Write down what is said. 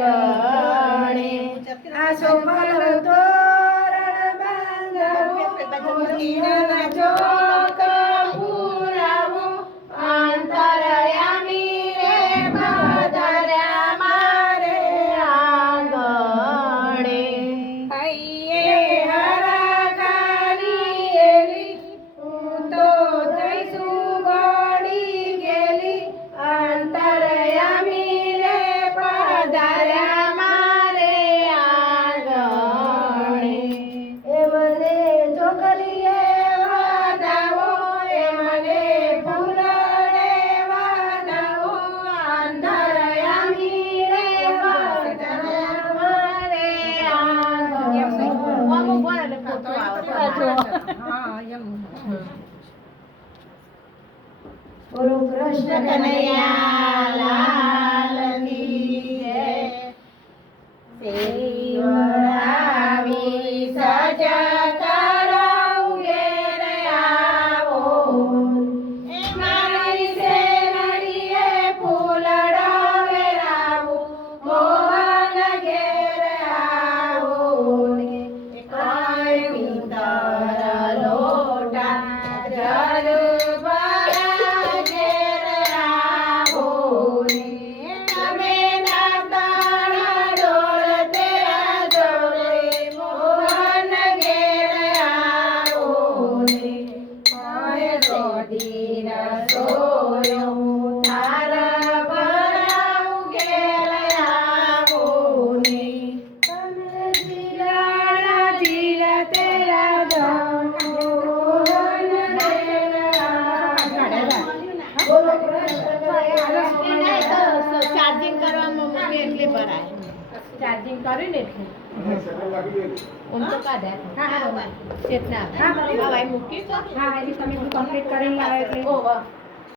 આંગણે આસો ફલ તોરણ બાંધવું મોતીના ચોક પુરાવું અંતરયામી રે પધાર્યા મારે આંગણે હૈયે હરખાની એલી હું તો જઈશું ગોળી ગેલી અંતરયામી રે પધાર્યા મારે આંગણે એ મને ચોકલીએ વધાવો એ મને ફૂલડે વધાવો અંતરયામી રે પધાર્યા મારે આંગણે ગુરુ કૃષ્ણ કનૈયા લાલની જય સેવરાવી સજા કરાવું ઘેર આવો એ મારી સેવડીએ ફૂલડો વેરાવું મોહન ઘેર આવો કાંઈ પિત્તર લોટા જરબા ઘેર આવો તમે નાતાણા ડોળ તેરા જોડે મોહન ઘેર આવો કાંઈ રોધી રસોયો થાર ભરાવું ઘેર આવો તમે જીલાણા જીલા તેરા મોહન ઘેર આવો બોલો કૃષ્ણ ચાર્જિંગ કરવામાં મૂકી એટલે ભરાય ચાર્જિંગ કરીને એટલે ઓમ તો કાઢે હા ચેતના હા મૂકી હા એટલે તમે કમ્પ્લીટ કરીને આવે એટલે